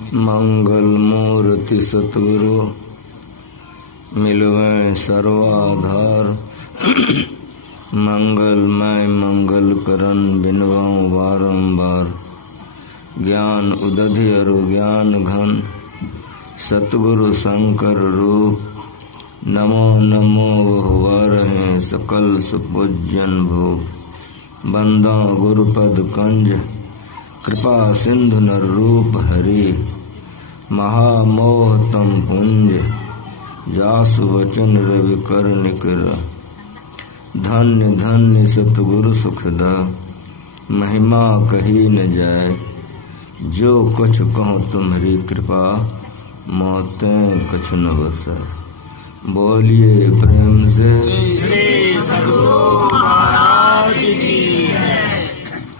मंगल मूर्ति सतगुरु मिलवें सर्वाधार। मंगलमय मंगल करन बिनवाऊँ बारंबार। ज्ञान उदधि अरु ज्ञान घन सतगुरु शंकर रूप। नमो नमो बहुवारहें सकल सुपूजन भूप। बंदा गुरुपद कंज कृपा सिंधु नर रूप हरि। महामोह तम पुंज जासु वचन रवि कर निकर। धन्य धन्य सतगुरु सुखदा महिमा कही न जाय। जो कुछ कहूँ तुम्हारी कृपा मौतें कछु न बसाए। बोलिए प्रेम से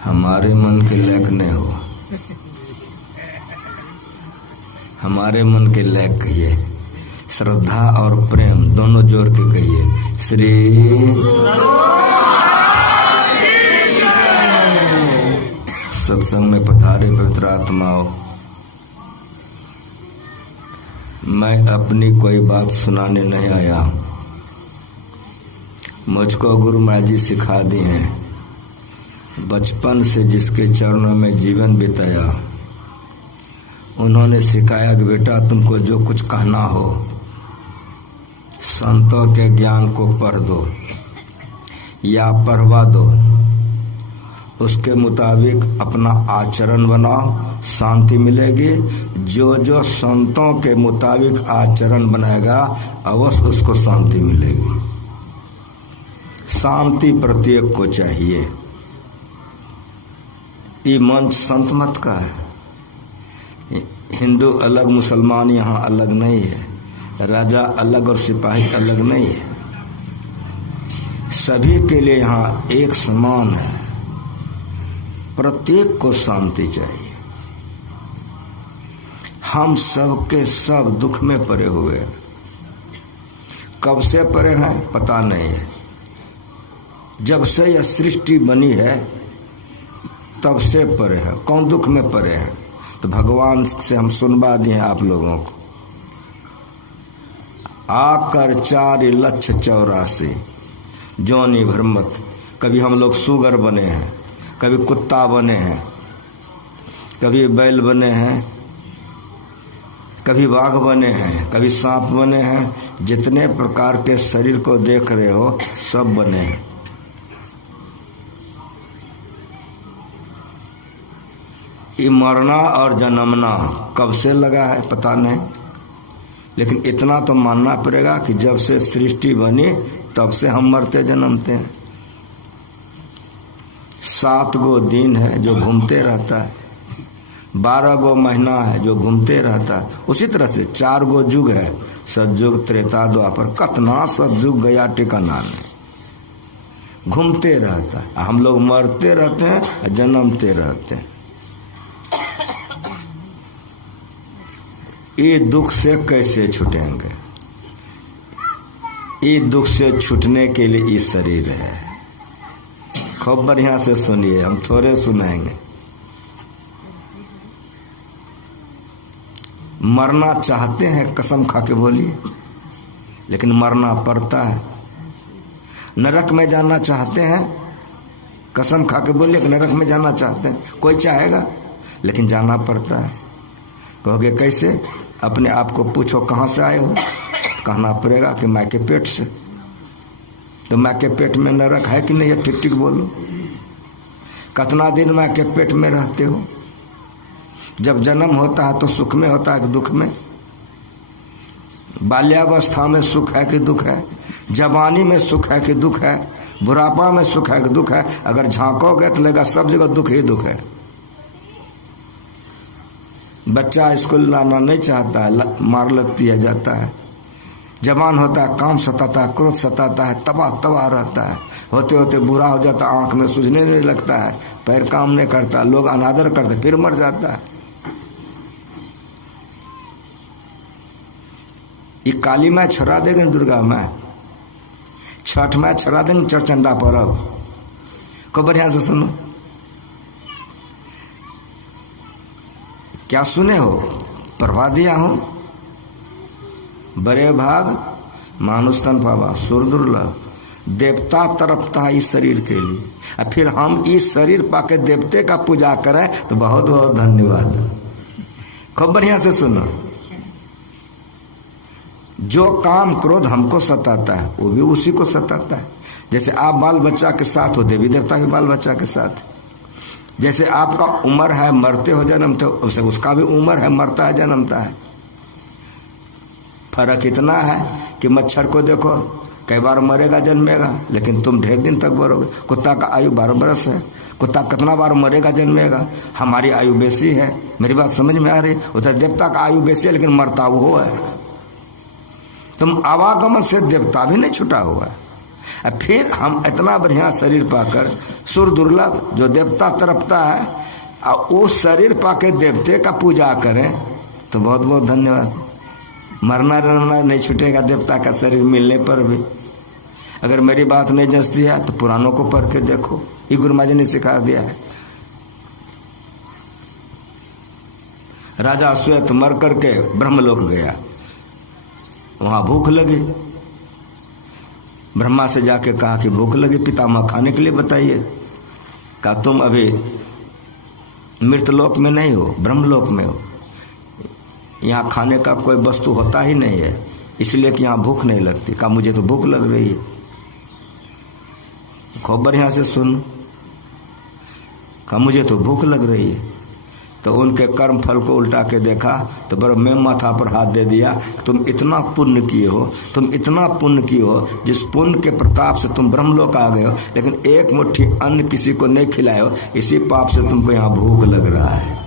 हमारे मन के लायक नहीं हो। हमारे मन के लायक कहिए। श्रद्धा और प्रेम दोनों जोड़ के कहिए श्री। सत्संग में पधारे पवित्र आत्माओं, मैं अपनी कोई बात सुनाने नहीं आया। मुझको गुरु महाराज जी सिखा दी हैं। बचपन से जिसके चरणों में जीवन बिताया, उन्होंने सिखाया कि बेटा तुमको जो कुछ कहना हो संतों के ज्ञान को पढ़ दो या पढ़वा दो, उसके मुताबिक अपना आचरण बनाओ, शांति मिलेगी। जो जो संतों के मुताबिक आचरण बनाएगा अवश्य उसको शांति मिलेगी। शांति प्रत्येक को चाहिए। ये मंच संत मत का है। हिंदू अलग मुसलमान यहाँ अलग नहीं है। राजा अलग और सिपाही अलग नहीं है। सभी के लिए यहाँ एक समान है। प्रत्येक को शांति चाहिए। हम सब के सब दुख में पड़े हुए हैं। कब से पड़े हैं पता नहीं है। जब से यह सृष्टि बनी है तब से पड़े हैं। कौन दुख में पड़े हैं? तो भगवान से हम सुनवा दिए आप लोगों को। आकर 4,84,000 जोनी भरमत। कभी हम लोग सुगर बने हैं, कभी कुत्ता बने हैं, कभी बैल बने हैं, कभी बाघ बने हैं, कभी सांप बने हैं। जितने प्रकार के शरीर को देख रहे हो सब बने हैं। ये मरना और जन्मना कब से लगा है पता नहीं, लेकिन इतना तो मानना पड़ेगा कि जब से सृष्टि बनी तब से हम मरते जन्मते हैं। 7 गो दिन है जो घूमते रहता है। 12 गो महीना है जो घूमते रहता है। उसी तरह से 4 गो युग है, सतयुग त्रेता द्वापर। कतना सतयुग गया ठिकाना नहीं। घूमते रहता है। हम लोग मरते रहते हैं, जन्मते रहते हैं। ये दुख से कैसे छूटेंगे? ये दुख से छूटने के लिए ये शरीर है। खूब बढ़िया से सुनिए, हम थोड़े सुनाएंगे। मरना चाहते हैं कसम खा के बोलिए, लेकिन मरना पड़ता है। नरक में जाना चाहते हैं कसम खा के बोलिए, नरक में जाना चाहते हैं। कोई चाहेगा, लेकिन जाना पड़ता है। कहोगे कैसे? अपने आप को पूछो कहाँ से आए हो? कहना पड़ेगा कि माँ के पेट से। तो माँ के पेट में नरक है कि नहीं है? ठीक ठीक बोलो। कितना दिन माँ के पेट में रहते हो? जब जन्म होता है तो सुख में होता है कि दुख में? बाल्यावस्था में सुख है कि दुख है? जवानी में सुख है कि दुख है? बुढ़ापा में सुख है कि दुख है? अगर झांकोगे तो लगेगा सब जगह दुख ही दुख है। बच्चा स्कूल लाना नहीं चाहता है, मार लगती है, जाता है। जवान होता है, काम सताता है, क्रोध सताता है, तबाह तबाह रहता है। होते होते बुरा हो जाता है, आंख में सूझने नहीं लगता है, पैर काम नहीं करता, लोग अनादर करते, फिर मर जाता है। ये काली माँ छुड़ा देंगे, दुर्गा माँ, छठ माँ छुड़ा देंगे, चरचंडा पर्व को। बढ़िया से सुनो। क्या सुने हो? पढ़वा दिया हूं। बड़े भाग मानुष तन पावा सुर दुर्लभ, देवता तरपता है इस शरीर के लिए, और फिर हम इस शरीर पाके देवते का पूजा करें तो बहुत बहुत धन्यवाद। खूब बढ़िया से सुनो, जो काम क्रोध हमको सताता है वो भी उसी को सताता है। जैसे आप बाल बच्चा के साथ हो, देवी देवता भी बाल बच्चा के साथ। जैसे आपका उम्र है मरते हो जन्मते हो, उसे उसका भी उम्र है मरता है जन्मता है। फर्क इतना है कि मच्छर को देखो कई बार मरेगा जन्मेगा, लेकिन तुम ढेर दिन तक मरोगे। कुत्ता का आयु 12 बरस है, कुत्ता कितना बार मरेगा जन्मेगा। हमारी आयु बेसी है, मेरी बात समझ में आ रही। उधर देवता का आयु बेसी है लेकिन मरता वो है। तुम आवागमन से देवता भी नहीं छुटा हुआ है। फिर हम इतना बढ़िया शरीर पाकर सुर दुर्लभ जो देवता तरपता है, और उस शरीर पाके देवते का पूजा करें तो बहुत बहुत धन्यवाद। मरना रहना नहीं छूटेगा देवता का शरीर मिलने पर भी। अगर मेरी बात नहीं जचती है तो पुरानों को पढ़ के देखो, ये गुरु महाराज ने सिखा दिया है। राजा श्वेत मर करके ब्रह्मलोक गया, वहां भूख लगी। ब्रह्मा से जाके कहा कि भूख लगी पितामह खाने के लिए बताइए। कहा तुम अभी मृतलोक में नहीं हो, ब्रह्मलोक में हो। यहाँ खाने का कोई वस्तु होता ही नहीं है, इसलिए कि यहाँ भूख नहीं लगती। कहा मुझे तो भूख लग रही है। खूब बढ़िया से सुन। कहा मुझे तो भूख लग रही है। तो उनके कर्म फल को उल्टा के देखा तो बड़ा में माथा पर हाथ दे दिया, तुम इतना पुण्य किए हो, तुम इतना पुण्य किए हो, जिस पुण्य के प्रताप से तुम ब्रह्मलोक आ गए हो, लेकिन एक मुट्ठी अन्न किसी को नहीं खिलाए हो, इसी पाप से तुमको यहाँ भूख लग रहा है।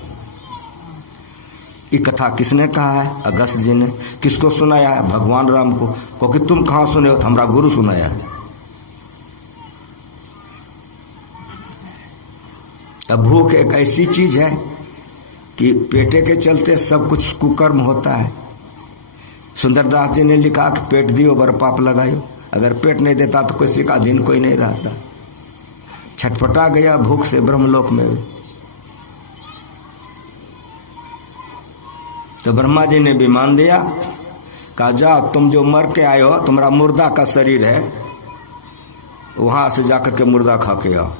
ये कथा किसने कहा है? अगस्त जी ने। किसको सुनाया है? भगवान राम को। क्योंकि तुम कहाँ सुने हो? तो हमारा गुरु सुनाया है। अब भूख एक ऐसी चीज है कि पेटे के चलते सब कुछ कुकर्म होता है। सुंदरदास जी ने लिखा कि पेट दियो बर पाप लगायो। अगर पेट नहीं देता तो किसी का दिन कोई नहीं रहता। छटपटा गया भूख से ब्रह्मलोक में। तो ब्रह्मा जी ने विमान दिया, कहा जा तुम जो मर के आए हो, तुम्हारा मुर्दा का शरीर है, वहां से जाकर के मुर्दा खा के आओ।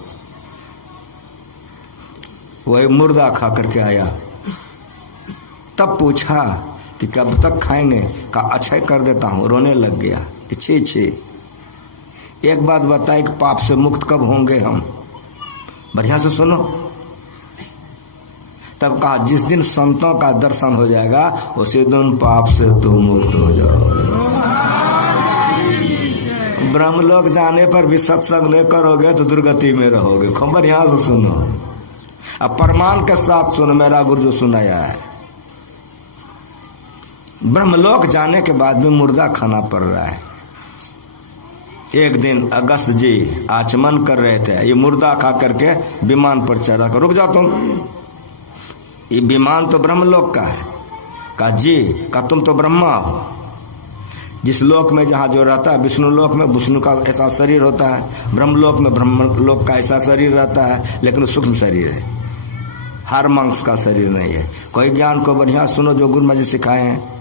वही मुर्दा खा करके आया। तब पूछा कि कब तक खाएंगे? कहा अक्षय कर देता हूं। रोने लग गया कि छे छे। एक बात बताए कि पाप से मुक्त कब होंगे हम? बढ़िया से सुनो। तब कहा जिस दिन संतों का दर्शन हो जाएगा उसी दिन पाप से तुम मुक्त हो जाओगे। ब्रह्मलोक जाने पर भी सत्संग नहीं करोगे तो दुर्गति में रहोगे। खूब बढ़िया से सुनो। अब प्रमाण के साथ सुनो, मेरा गुरु जो सुनाया है। ब्रह्मलोक जाने के बाद भी मुर्दा खाना पड़ रहा है। एक दिन अगस्त जी आचमन कर रहे थे, ये मुर्दा खा करके विमान पर चढ़ा कर, रुक जा तुम, ये विमान तो ब्रह्मलोक का है। कहा जी, कहा तुम तो ब्रह्मा हो। जिस लोक में जहाँ जो रहता है, विष्णु लोक में विष्णु का ऐसा शरीर होता है, ब्रह्मलोक में ब्रह्मलोक का ऐसा शरीर रहता है, लेकिन सूक्ष्म शरीर है, हर मांस का शरीर नहीं है। कोई ज्ञान को बढ़िया सुनो जो गुरु जी सिखाए हैं।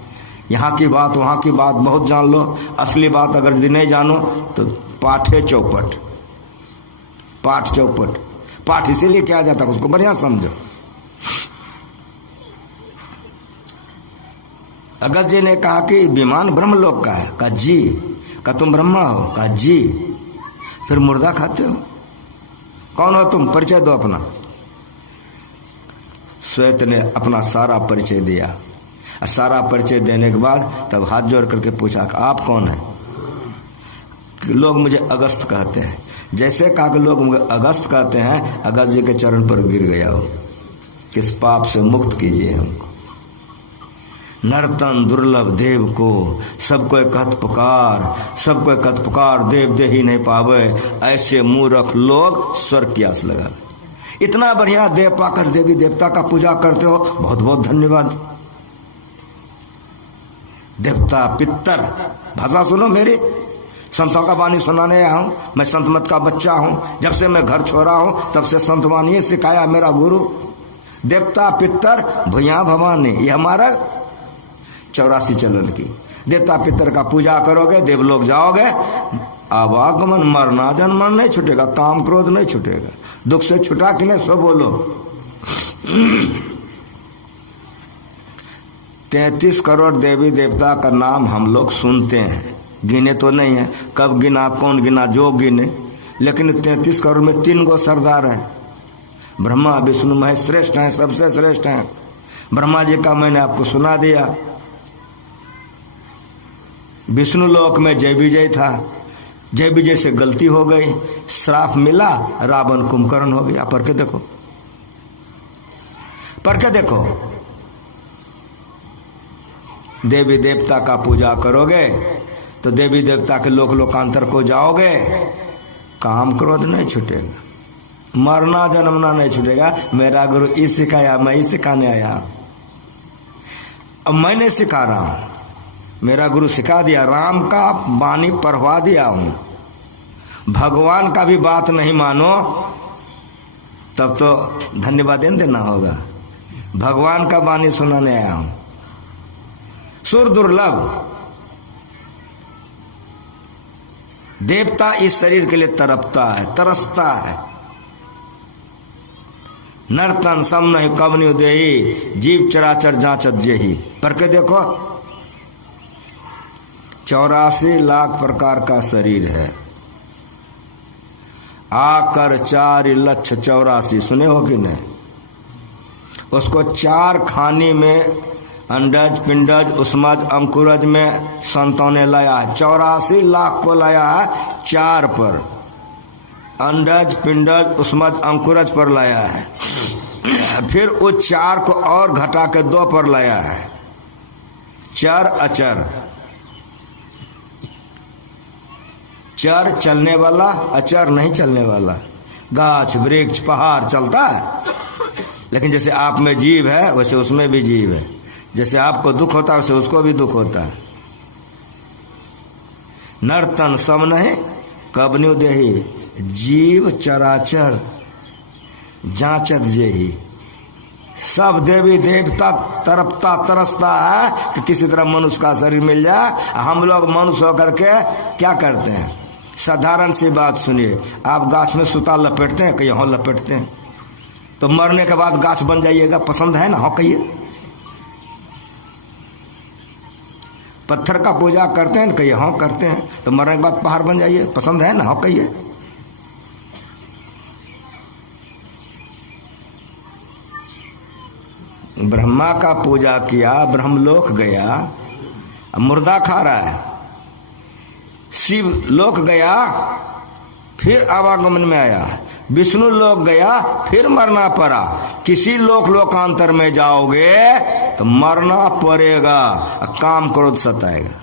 यहाँ की बात वहाँ की बात बहुत जान लो, असली बात अगर यदि नहीं जानो तो पाठ है चौपट। पाठ चौपट, पाठ इसीलिए किया जाता है, उसको बढ़िया समझो। अगस्त जी ने कहा कि विमान ब्रह्मलोक का है। कहा जी। कहा तुम ब्रह्मा हो? कहा जी। फिर मुर्दा खाते हो? कौन हो तुम? परिचय दो अपना। श्वेत ने अपना सारा परिचय दिया। सारा परिचय देने के बाद तब हाथ जोड़ करके पूछा कि आप कौन हैं? लोग मुझे अगस्त कहते हैं। जैसे कहा कि लोग मुझे अगस्त कहते हैं, अगस्त जी के चरण पर गिर गया हो, किस पाप से मुक्त कीजिए हमको। नर्तन दुर्लभ देव को सबको कहत पुकार, सबको कहत पुकार, देव दे ही नहीं पावे, ऐसे मूर्ख लोग स्वर्ग की आस लगा। इतना बढ़िया देव पाकर देवी देवता का पूजा करते हो, बहुत बहुत धन्यवाद। देवता पितर भाषा सुनो मेरी, संतों का वाणी सुनाने आया हूं। मैं संत मत का बच्चा हूं। जब से मैं घर छोड़ा हूं तब से संत वाणी सिखाया मेरा गुरु। देवता पितर भूया भवानी, ये हमारा 84 चलन की। देवता पितर का पूजा करोगे, देवलोक जाओगे, आवागमन, मरना जन्म नहीं छूटेगा, काम क्रोध नहीं छूटेगा। दुख से छुटा कि नहीं, सो बोलो। 33 करोड़ देवी देवता का नाम हम लोग सुनते हैं, गिने तो नहीं है, कब गिना, कौन गिना, जो गिने। लेकिन 33 करोड़ में 3 गो सरदार है, ब्रह्मा विष्णु महेश श्रेष्ठ हैं, सबसे श्रेष्ठ हैं। ब्रह्मा जी का मैंने आपको सुना दिया। विष्णु लोक में जय विजय था, जय विजय से गलती हो गई, श्राप मिला, रावण कुंभकर्ण हो गया। पढ़ के देखो, पढ़ के देखो। देवी देवता का पूजा करोगे तो देवी देवता के लोक लोकांतर को जाओगे, काम क्रोध नहीं छूटेगा, मरना जन्मना नहीं छूटेगा। मेरा गुरु इस सिखाया, मैं इस सिखाने आया, अब मैंने सिखा रहा हूं, मेरा गुरु सिखा दिया, राम का वाणी पढ़वा दिया हूं। भगवान का भी बात नहीं मानो तब तो धन्यवाद देना होगा। भगवान का वाणी सुनाने आया हूं। सुर दुर्लभ देवता इस शरीर के लिए तड़पता है, तरसता है। नर्तन सम नहीं कवनि देही, जीव चराचर जांचत जेही। पढ़ के देखो, 84 लाख प्रकार का शरीर है, आकर 4,84,000, सुने हो कि नहीं? उसको 4 खानी में अंडज, पिंडज, उस्मज, अंकुरज में संतों लाया है। 84 लाख को लाया है 4 पर, अंडज, पिंडज, उस्मज, अंकुरज पर लाया है। फिर उस 4 को और घटा के 2 पर लाया है, चर अचर। चर चलने वाला, अचर नहीं चलने वाला। गाछ वृक्ष पहाड़ चलता है, लेकिन जैसे आप में जीव है वैसे उसमें भी जीव है। जैसे आपको दुख होता है वैसे उसको भी दुख होता है। नर्तन सम नहीं कवनि देही, जीव चराचर जांचत जेही। सब देवी देवता तरपता तरसता है कि किसी तरह मनुष्य का शरीर मिल जाए। हम लोग मनुष्य होकर के क्या करते हैं? साधारण सी बात सुनिए, आप गाछ में सूता लपेटते हैं कि यहाँ लपेटते हैं? तो मरने के बाद गाछ बन जाइएगा, पसंद है ना? हाँ कहिए। पत्थर का पूजा करते हैं कहिए, हाँ करते हैं। तो मरने के बाद पहाड़ बन जाइए, पसंद है ना? हाँ कहिए। ब्रह्मा का पूजा किया, ब्रह्मलोक गया, मुर्दा खा रहा है। शिव लोक गया, फिर आवागमन में आया। विष्णु लोक गया, फिर मरना पड़ा। किसी लोक लोकांतर में जाओगे तो मरना पड़ेगा, काम क्रोध सताएगा।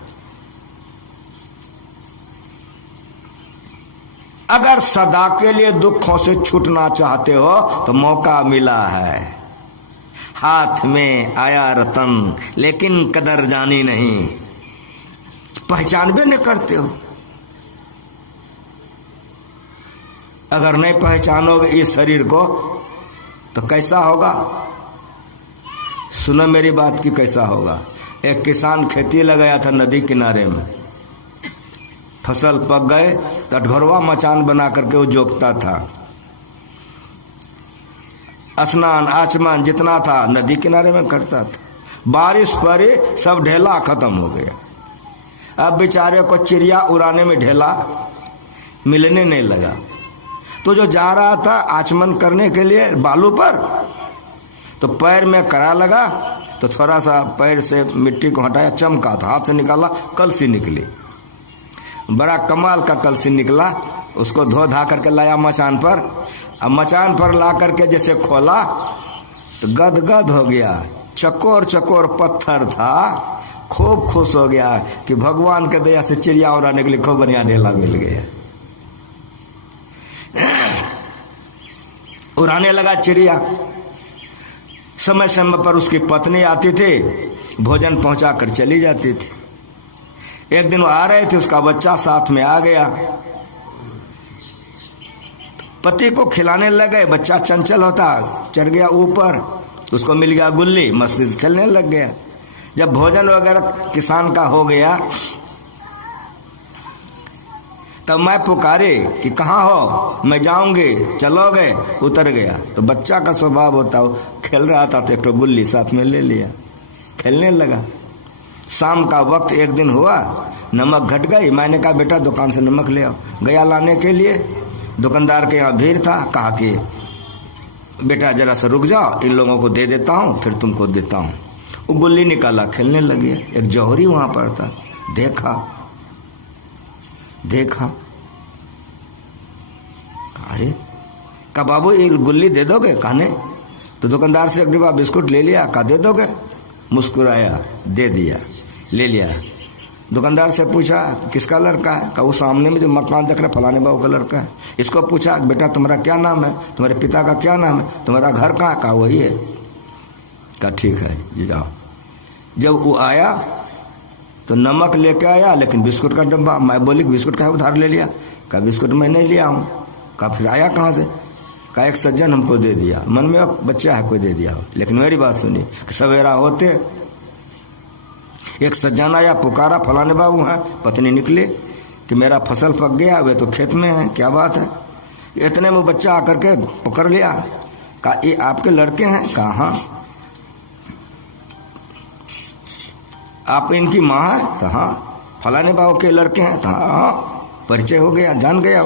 अगर सदा के लिए दुखों से छूटना चाहते हो तो मौका मिला है। हाथ में आया रतन, लेकिन कदर जानी नहीं, पहचान भी नहीं करते हो। अगर नहीं पहचानोगे इस शरीर को तो कैसा होगा? सुनो मेरी बात की, कैसा होगा। एक किसान खेती लगाया था नदी किनारे में, फसल पक गए तो अठघरवा मचान बना करके वो जोतता था। स्नान आचमन जितना था नदी किनारे में करता था। बारिश पड़ी, सब ढेला खत्म हो गया। अब बेचारे को चिड़िया उड़ाने में ढेला मिलने नहीं लगा। तो जो जा रहा था आचमन करने के लिए बालू पर, तो पैर में करा लगा, तो थोड़ा सा पैर से मिट्टी को हटाया, चमका था, हाथ से निकाला, कलसी निकली। बड़ा कमाल का कलसी निकला। उसको धो धा करके लाया मचान पर। अब मचान पर ला करके जैसे खोला तो गदगद हो गया। चकोर चकोर पत्थर था। खूब खुश हो गया कि भगवान के दया से चिड़िया उड़ाने के लिए खूब बढ़िया ढेला मिल गया। उड़ाने लगा चिड़िया। समय समय पर उसकी पत्नी आती थी, भोजन पहुंचा कर चली जाती थी। एक दिन वो आ रहे थे, उसका बच्चा साथ में आ गया। पति को खिलाने लगे, बच्चा चंचल होता, चढ़ गया ऊपर, उसको मिल गया गुल्ली, मस्ती से खेलने लग गया। जब भोजन वगैरह किसान का हो गया तब मैं पुकारे कि कहाँ हो, मैं जाऊंगे, चलोगे? उतर गया। तो बच्चा का स्वभाव होता हो, खेल रहा था तो एक तो गुल्ली साथ में ले लिया, खेलने लगा। शाम का वक्त एक दिन हुआ, नमक घट गई। मैंने कहा बेटा दुकान से नमक ले आओ। गया लाने के लिए, दुकानदार के यहाँ भीड़ था। कहा कि बेटा जरा सा रुक जाओ, इन लोगों को दे देता हूँ फिर तुमको देता हूँ। वो गुल्ली निकाला, खेलने लगे। एक जौहरी वहाँ पर था, देखा अरे का बाबू ये गुल्ली दे दोगे? कहा नहीं। तो दुकानदार से एक डिब्बा बिस्कुट ले लिया। कहा दे दोगे? मुस्कुराया, दे दिया, ले लिया। दुकानदार से पूछा किसका लड़का है? कहा वो सामने में जो मकान देख रहे फलाने बाबू का लड़का है। इसको पूछा बेटा तुम्हारा क्या नाम है, तुम्हारे पिता का क्या नाम है, तुम्हारा घर कहाँ? कहा वही है। कहा ठीक है जी जाओ। जब वो आया तो नमक लेके आया, लेकिन बिस्कुट का डब्बा। मैं बोली बिस्कुट का उधार ले लिया। कहा बिस्कुट मैं नहीं लिया हूँ। कहा फिर आया कहाँ से? कहा एक सज्जन हमको दे दिया। मन में बच्चा है कोई दे दिया हो। लेकिन मेरी बात सुनी कि सवेरा होते एक सज्जन आया, पुकारा फलाने बाबू हैं। पत्नी निकली कि मेरा फसल पक गया, वे तो खेत में है, क्या बात है? इतने में बच्चा आकर के पकड़ लिया। कहा ये आपके लड़के हैं? कहा हाँ। आप इनकी माँ है? कहा हाँ। फलाने बाबू के लड़के हैं? कहा हाँ। परिचय हो गया, जान गया।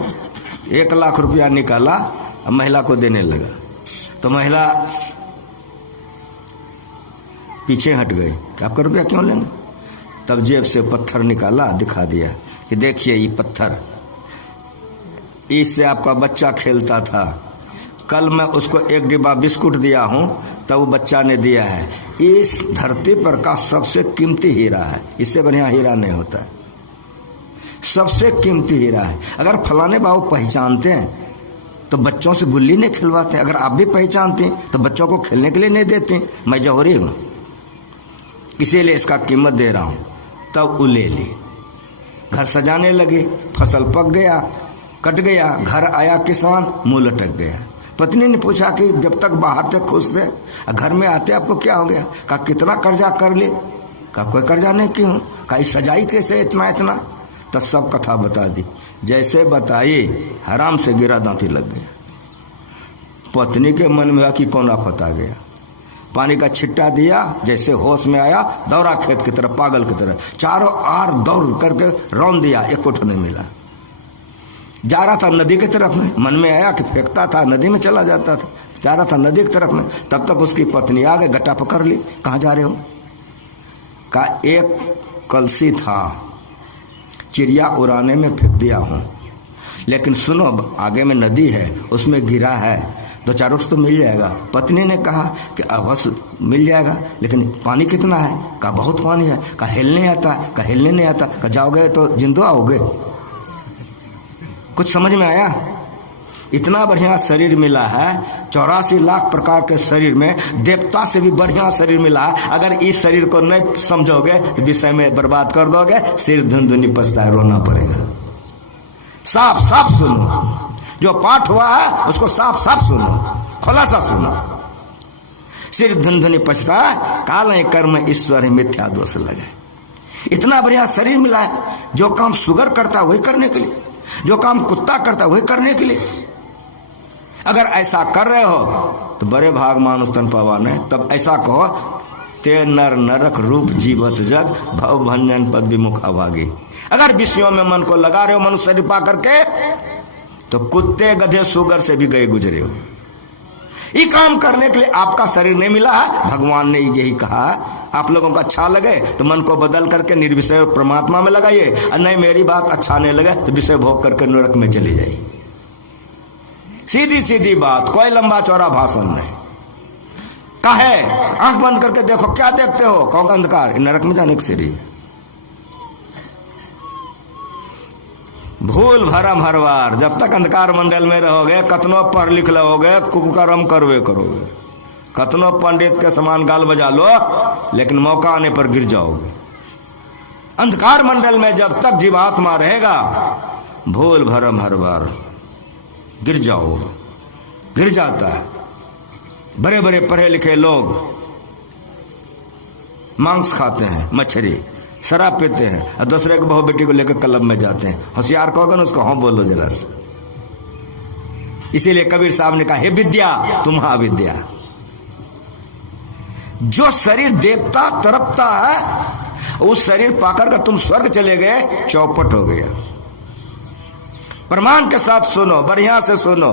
1 लाख रुपया निकाला, महिला को देने लगा। तो महिला पीछे हट गई कि आपका रुपया क्यों लेंगे? तब जेब से पत्थर निकाला, दिखा दिया कि देखिए ये पत्थर, इससे आपका बच्चा खेलता था। कल मैं उसको 1 डिब्बा बिस्कुट दिया हूँ, तब वो बच्चा ने दिया है। इस धरती पर का सबसे कीमती हीरा है, इससे बढ़िया हीरा नहीं होता है। सबसे कीमती हीरा है। अगर फलाने बाबू पहचानते हैं तो बच्चों से गुल्ली नहीं खिलवाते। अगर आप भी पहचानते हैं तो बच्चों को खेलने के लिए नहीं देते। मैं जौहरी हूँ, इसीलिए इसका कीमत दे रहा हूँ। तब वो ले ली, घर सजाने लगे। फसल पक गया, कट गया। घर आया किसान, मुंह लटक गया। पत्नी ने पूछा कि जब तक बाहर थे खुश थे, घर में आते आपको क्या हो गया? कहा कितना कर्जा कर ले? कहा कोई कर्जा नहीं, क्यों? कहा सजाई कैसे इतना इतना? तब सब कथा बता दी। जैसे बताई हराम से गिरा दांती लग गया। पत्नी के मन में कि कौन आफत आ गया। पानी का छिट्टा दिया, जैसे होश में आया दौड़ा खेत की तरफ, पागल की तरह। चारों आर दौड़ करके रौंद दिया, एक कोठ नहीं मिला। जा रहा था नदी की तरफ में, मन में आया कि फेंकता था, नदी में चला जाता था। जा रहा था नदी की तरफ में, तब तक उसकी पत्नी आ गई, गट्टा पकड़ ली। कहाँ जा रहे हो? कहा एक कलसी था, चिड़िया उड़ाने में फेंक दिया हूँ, लेकिन सुनो आगे में नदी है, उसमें गिरा है, 2-4 रोज तो मिल जाएगा। पत्नी ने कहा कि अवश्य मिल जाएगा, लेकिन पानी कितना है? कहा बहुत पानी है। कहा हिलने आता? कहा हिलने नहीं आता। कहा जाओगे तो जिंदो आओगे। कुछ समझ में आया? इतना बढ़िया शरीर मिला है, 84 लाख प्रकार के शरीर में देवता से भी बढ़िया शरीर मिला है। अगर इस शरीर को नहीं समझोगे तो विषय में बर्बाद कर दोगे, सिर धुंधुनी पछता है, रोना पड़ेगा। साफ साफ सुनो, जो पाठ हुआ है उसको साफ साफ सुनो, खुलासा सुनो। सिर धुंधुनी पछता है, काल कर्म ईश्वर मिथ्या दोष लगे। इतना बढ़िया शरीर मिला है, जो काम शुगर करता है वही करने के लिए, जो काम कुत्ता करता है वही करने के लिए। अगर ऐसा कर रहे हो तो बड़े भाग मानुष तन पावन है। तब ऐसा कहो, ते नर नरक रूप जीवत जग, भव भंजन पद विमुख अभागी। अगर विषयों में मन को लगा रहे हो मनुष्य शरीर पा करके, तो कुत्ते गधे सुगर से भी गए गुजरे हो। ये काम करने के लिए आपका शरीर नहीं मिला है। भगवान ने यही कहा, आप लोगों को अच्छा लगे तो मन को बदल करके निर्विषय परमात्मा में लगाइए, और नहीं मेरी बात अच्छा नहीं लगे तो विषय भोग करके नरक में चले जाइए। सीधी सीधी बात, कोई लंबा चौड़ा भाषण नहीं। काहे आंख बंद करके देखो, क्या देखते हो? कौन अंधकार? नरक में जाने की सीढ़ी। भूल भरम हर बार। जब तक अंधकार मंडल में रहोगे, कतनो पढ़ लिख लोगे, कुकर्म करवे करोगे, कतनो पंडित के समान गाल बजा लो, लेकिन मौका आने पर गिर जाओगे। अंधकार मंडल में जब तक जीवात्मा रहेगा, भूल भरम हर बार गिर जाओगे, गिर जाता है। बड़े बड़े पढ़े लिखे लोग मांस खाते हैं, मछली, शराब पीते हैं, और दूसरे के बहू बेटी को लेकर क्लब में जाते हैं। होशियार कहोगे ना उसको, हाँ बोलो जरा से। इसीलिए कबीर साहब ने कहा, हे विद्या तुम अविद्या। जो शरीर देवता तरपता है, उस शरीर पाकर कर तुम स्वर्ग चले गए, चौपट हो गया। प्रमाण के साथ सुनो, बढ़िया से सुनो।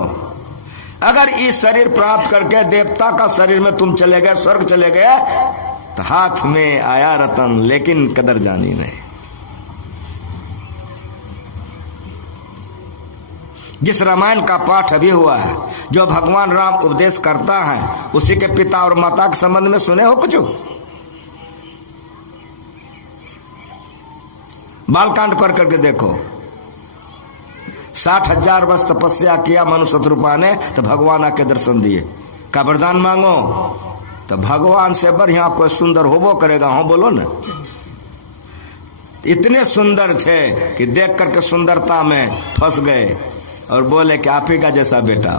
अगर इस शरीर प्राप्त करके देवता का शरीर में तुम चले गए, स्वर्ग चले गए, तो हाथ में आया रतन, लेकिन कदर जानी नहीं। जिस रामायण का पाठ अभी हुआ है, जो भगवान राम उपदेश करता है, उसी के पिता और माता के संबंध में सुने हो कुछ? बालकांड पढ़ करके देखो। 60,000 वर्ष तपस्या किया मनु शत्रुपा ने, तो भगवान आके दर्शन दिए। का वरदान मांगो, तो भगवान से बढ़िया कोई सुंदर होबो करेगा, हाँ बोलो ना। इतने सुंदर थे कि देख करके सुंदरता में फंस गए और बोले कि आप ही का जैसा बेटा।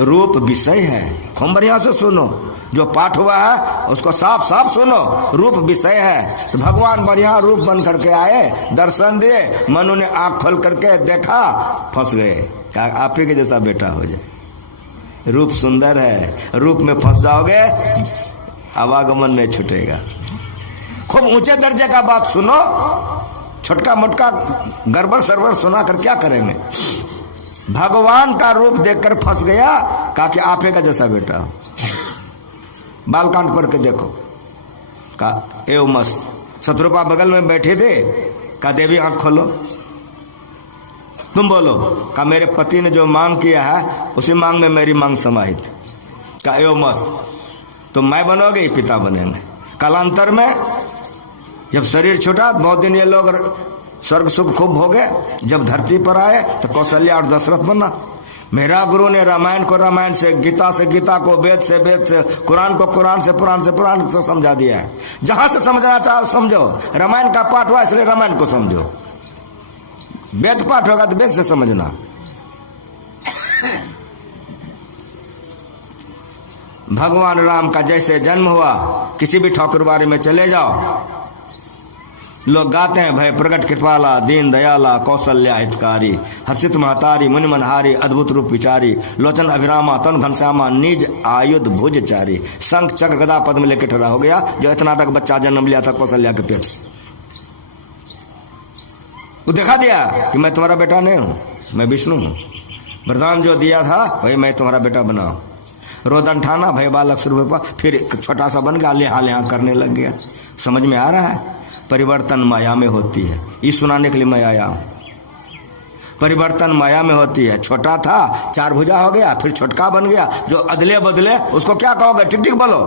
रूप विषय है, खूब बढ़िया से सुनो। जो पाठ हुआ है उसको साफ साफ सुनो। रूप विषय है, तो भगवान बढ़िया रूप बन करके आए, दर्शन दिए, मनु ने आंख खोल करके देखा, फंस गए। कहा आप ही के जैसा बेटा हो जाए। रूप सुंदर है, रूप में फंस जाओगे, आवागमन नहीं छूटेगा। खूब ऊंचे दर्जे का बात सुनो, छोटका मोटका गड़बड़ सरबर सुना कर क्या करेंगे। भगवान का रूप देखकर फंस गया, कहा कि आप ही का जैसा बेटा हो। बालकांड पढ़ के देखो। कहा एव मस्त। शत्रुपा बगल में बैठे थे, कहा देवी आंख खोलो, तुम बोलो। कहा मेरे पति ने जो मांग किया है, उसी मांग में मेरी मांग समाहित। कहा एव मस्त, तुम मैं बनोगे, पिता बनेंगे। कालांतर में जब शरीर छूटा, बहुत दिन ये लोग स्वर्ग सुख खूब हो गए। जब धरती पर आए तो कौशल्या और दशरथ बना। मेरा गुरु ने रामायण को रामायण से, गीता से गीता को, वेद से वेद से, कुरान को कुरान से, पुराण से पुराण से समझा दिया है। जहां से समझना चाहो समझो। रामायण का पाठ हुआ इसलिए रामायण को समझो। वेद पाठ होगा तो वेद से समझना। भगवान राम का जैसे जन्म हुआ, किसी भी ठाकुरबाड़ी में चले जाओ, लोग गाते हैं, भय प्रगट कृपाला, दीन दयाला, कौशल्या हितकारी, हर्षित महतारी, मुनि मनहारी, अद्भुत रूप विचारी, लोचन अभिरामा, तन घनश्यामा, निज आयुध भुजचारी। शंख चक्र गदा पद्म लेके ठहरा हो गया, जो इतना तक बच्चा जन्म लिया था कौशल्या के पेट से। वो दिखा दिया कि मैं तुम्हारा बेटा नहीं हूं, मैं विष्णु हूं। वरदान जो दिया था भाई मैं तुम्हारा बेटा बना। रोदन ठाना, भय बालक स्वरूप, फिर छोटा सा बन गया, लेहा लेहा करने लग गया। समझ में आ रहा है? परिवर्तन माया में होती है। ये सुनाने के लिए मैं आया हूं। परिवर्तन माया में होती है। छोटा था, 4 भुजा हो गया, फिर छोटका बन गया। जो अदले बदले उसको क्या कहोगे? ठीक ठीक बोलो।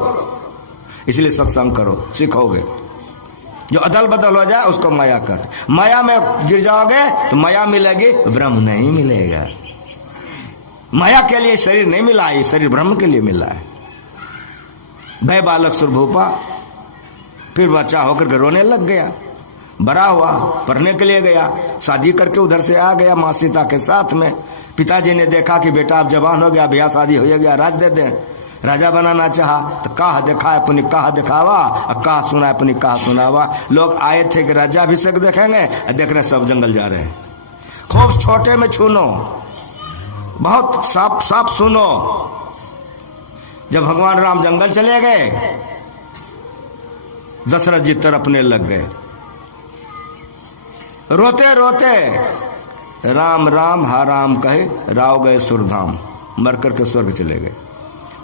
इसलिए सत्संग करो, सीखोगे। जो अदल बदल हो जाए उसको माया कहते। माया में गिर जाओगे तो माया मिलेगी, ब्रह्म नहीं मिलेगा। माया के लिए शरीर नहीं मिला, ये शरीर ब्रह्म के लिए मिला है। भय बालक सुरभूपा, फिर बच्चा होकर के रोने लग गया। बड़ा हुआ, पढ़ने के लिए गया, शादी करके उधर से आ गया माँ सीता के साथ में। पिताजी ने देखा कि बेटा अब जवान हो गया, ब्याह शादी हो गया, राज दे दें। राजा बनाना चाहा तो कहा दिखाए अपनी कहा दिखावा, और कहा सुनाए अपनी कहा सुनावा। लोग आए थे कि राज्याभिषेक देखेंगे, देख रहे सब जंगल जा रहे हैं। खूब छोटे में छूनो, बहुत साफ साफ सुनो। जब भगवान राम जंगल चले गए, दशरथ जी तड़पने लग गए। रोते रोते राम राम हा राम कहे, राव गए सुरधाम, मर करके स्वर्ग चले गए।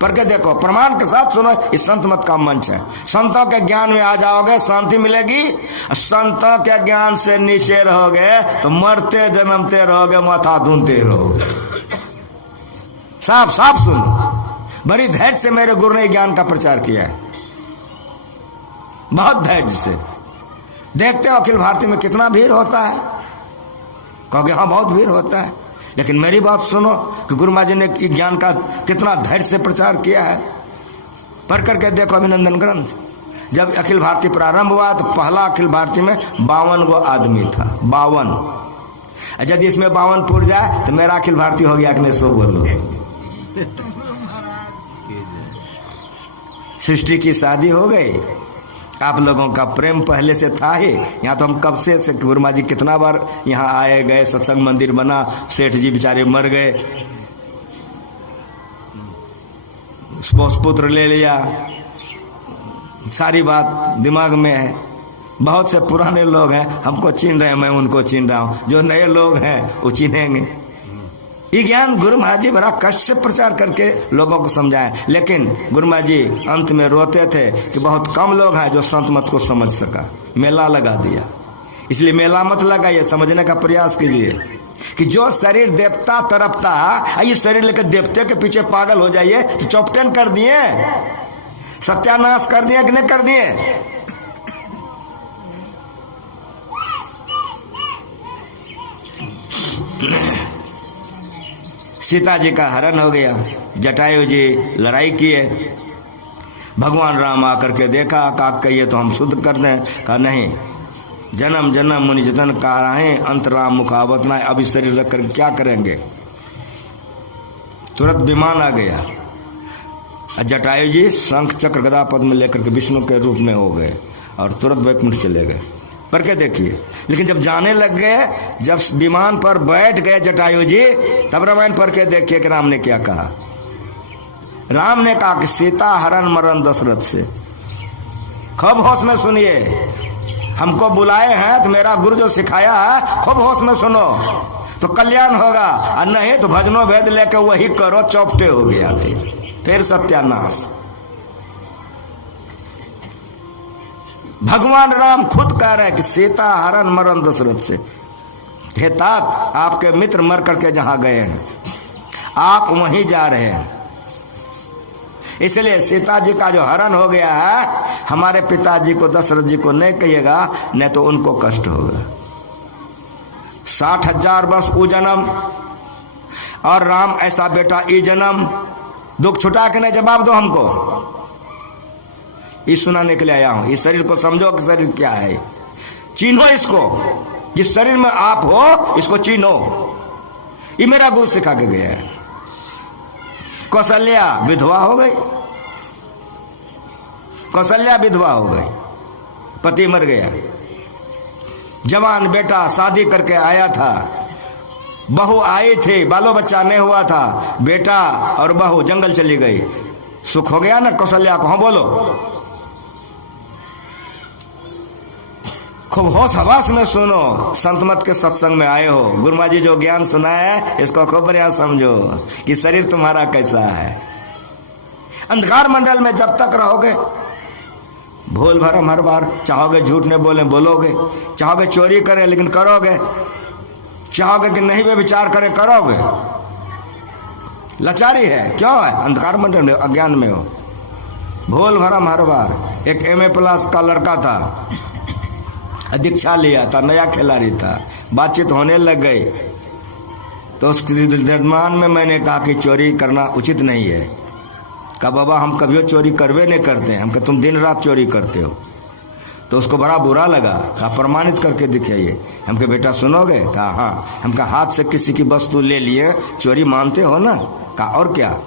पढ़ के देखो, प्रमाण के साथ सुनो। इस संत मत का मंच है। संतों के ज्ञान में आ जाओगे, शांति मिलेगी। संतों के ज्ञान से नीचे रहोगे तो मरते जन्मते रहोगे, माथा धुनते रहोगे। साफ साफ सुनो। बड़ी धैर्य से मेरे गुरु ने ज्ञान का प्रचार किया है, बहुत धैर्य से। देखते हो अखिल भारती में कितना भीड़ होता है, कहोगे हाँ बहुत भीड़ होता है, लेकिन मेरी बात सुनो कि गुरु महाराज ने ज्ञान का कितना धैर्य से प्रचार किया है। पढ़ करके देखो अभिनंदन ग्रंथ। जब अखिल भारती प्रारंभ हुआ तो पहला अखिल भारती में 52 गो आदमी था, 52। यदि इसमें 52 पूर जाए तो मेरा अखिल भारती हो गया कि नहीं, सो बोलो। सृष्टि की शादी हो गई। आप लोगों का प्रेम पहले से था ही। यहाँ तो हम कब से गुरुमा जी कितना बार यहाँ आए गए, सत्संग मंदिर बना, सेठ जी बेचारे मर गए, पुत्र ले लिया, सारी बात दिमाग में है। बहुत से पुराने लोग हैं, हमको चिन्ह रहे हैं, मैं उनको चिन्ह रहा हूँ। जो नए लोग हैं वो चिन्हेंगे। ये ज्ञान गुरु महाराज जी बड़ा कष्ट से प्रचार करके लोगों को समझाएं, लेकिन गुरु महाराज जी अंत में रोते थे कि बहुत कम लोग हैं जो संत मत को समझ सका। मेला लगा दिया। इसलिए मेला मत लगाइए, समझने का प्रयास कीजिए कि जो शरीर देवता तरफता है, ये शरीर लेकर देवते के पीछे पागल हो जाइए तो चौपटेन कर दिए, सत्यानाश कर दिए कि नहीं कर दिए। सीता जी का हरण हो गया, जटायु जी लड़ाई किए, भगवान राम आकर के देखा, का कहिए तो हम शुद्ध कर दें, कहा नहीं, जन्म जन्म मुनि जतन कराएं, अंतराम मुखावत ना, अब इस शरीर रख कर क्या करेंगे। तुरंत विमान आ गया, जटायु जी शंख चक्र गदा पद्म लेकर के विष्णु के रूप में हो गए और तुरंत वैकुंठ चले गए। पर क्या देखिए, लेकिन जब जाने लग गए, जब विमान पर बैठ गए जटायु जी, तब रामायण पढ़ के देखिए कि राम ने क्या कहा। राम ने कहा कि सीता हरण मरण दशरथ से। खूब होश में सुनिए, हमको बुलाए हैं तो मेरा गुरु जो सिखाया है खूब होश में सुनो तो कल्याण होगा, और नहीं तो भजनों भेद लेके वही करो, चौपटे हो गया फिर सत्यानाश। भगवान राम खुद कह रहे हैं कि सीता हरण मरण दशरथ से। हे तात, आपके मित्र मर करके जहां गए हैं आप वहीं जा रहे हैं, इसलिए सीता जी का जो हरण हो गया है, हमारे पिताजी को दशरथ जी को नहीं कहिएगा, नहीं तो उनको कष्ट होगा। 60,000 वर्ष ऊ जन्म और राम ऐसा बेटा ई जन्म, दुख छुटा के नहीं जवाब दो हमको। इस सुनाने के लिए आया हूं। इस शरीर को समझो कि शरीर क्या है, चिन्हो इसको। जिस शरीर में आप हो इसको चिन्हो। ये मेरा गुरु सिखा के गया है। कौशल्या विधवा हो गई, कौशल्या विधवा हो गई, पति मर गया। जवान बेटा शादी करके आया था, बहू आई थी, बालो बच्चा नहीं हुआ था, बेटा और बहू जंगल चली गई। सुख हो गया ना कौशल्या को? हाँ बोलो। खूब होश हवास में सुनो, संत मत के सत्संग में आए हो, गुरुमा जी जो ज्ञान सुनाया है इसको खूब बढ़िया समझो कि शरीर तुम्हारा कैसा है। अंधकार मंडल में जब तक रहोगे, भूल भरम हर बार, चाहोगे झूठ नहीं बोले बोलोगे, चाहोगे चोरी करें लेकिन करोगे, चाहोगे कि नहीं विचार करें करोगे। लाचारी है, क्यों है? अंधकार मंडल में अज्ञान में हो, भूल भरम हर बार। एक MA+ का लड़का था, दीक्षा लिया था, नया खिलाड़ी था, बातचीत होने लग गई तो उसके दरम्यान में मैंने कहा कि चोरी करना उचित नहीं है। कहा बाबा हम कभी चोरी करवे नहीं करते हैं। हम कहा तुम दिन रात चोरी करते हो। तो उसको बड़ा बुरा लगा। कहा प्रमाणित करके दिखाइए। हम कहा बेटा सुनोगे? कहा हाँ। हम कहा हाथ से किसी की वस्तु ले लिए चोरी मानते हो ना? कहा और क्या?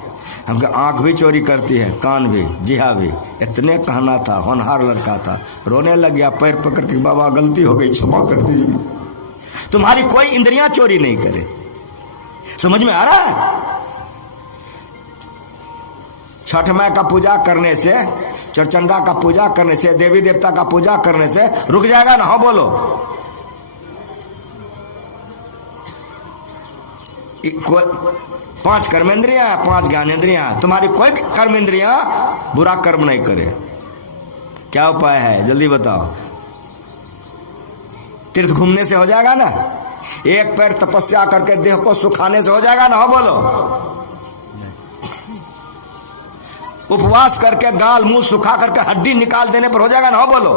हम कहा आँख भी चोरी करती है, कान भी, जिहा भी। इतने कहना था, होनहार लड़का था, रोने लग गया, पैर पकड़ के बाबा गलती हो गई, क्षमा कर दीजिए। तुम्हारी कोई इंद्रियां चोरी नहीं करे। समझ में आ रहा है? छठ माई का पूजा करने से, चरचंडा का पूजा करने से, देवी देवता का पूजा करने से रुक जाएगा ना? हाँ बोलो। 5 कर्मेंद्रियां, 5 ज्ञानेंद्रियां, तुम्हारी कोई कर्मेंद्रियां बुरा कर्म नहीं करे। क्या उपाय है जल्दी बताओ? तीर्थ घूमने से हो जाएगा ना? एक पैर तपस्या करके देह को सुखाने से हो जाएगा ना? हो बोलो। उपवास करके गाल मुंह सुखा करके हड्डी निकाल देने पर हो जाएगा ना? हो बोलो।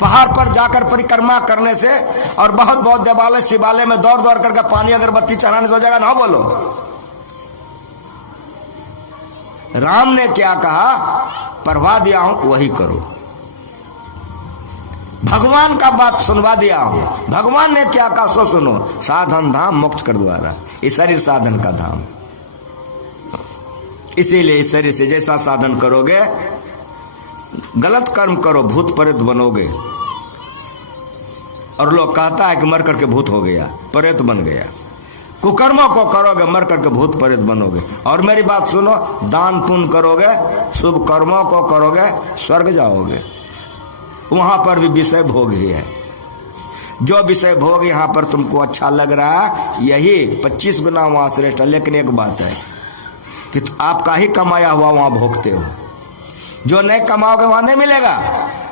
पहाड़ पर जाकर परिक्रमा करने से और बहुत बहुत देवालय शिवालय में दौड़ दौड़ करके पानी अगरबत्ती चढ़ाने से हो जाएगा ना? बोलो। राम ने क्या कहा? पढ़वा दिया हूं वही करो। भगवान का बात सुनवा दिया हूं। भगवान ने क्या कहा सो सुनो। साधन धाम मोक्ष कर द्वारा। इस शरीर साधन का धाम। इसीलिए इस शरीर से जैसा साधन करोगे, गलत कर्म करो भूत प्रेत बनोगे। और लोग कहता है कि मर करके भूत हो गया, प्रेत बन गया। कुकर्मों को करोगे मर करके भूत प्रेत बनोगे। और मेरी बात सुनो, दान पुण्य करोगे, शुभ कर्मों को करोगे, स्वर्ग जाओगे। वहां पर भी विषय भोग ही है। जो विषय भोग यहां पर तुमको अच्छा लग रहा है, यही 25 गुना वहां श्रेष्ठ है। लेकिन एक बात है कि आपका ही कमाया हुआ वहां भोगते हो, जो नहीं कमाओगे वहां नहीं मिलेगा।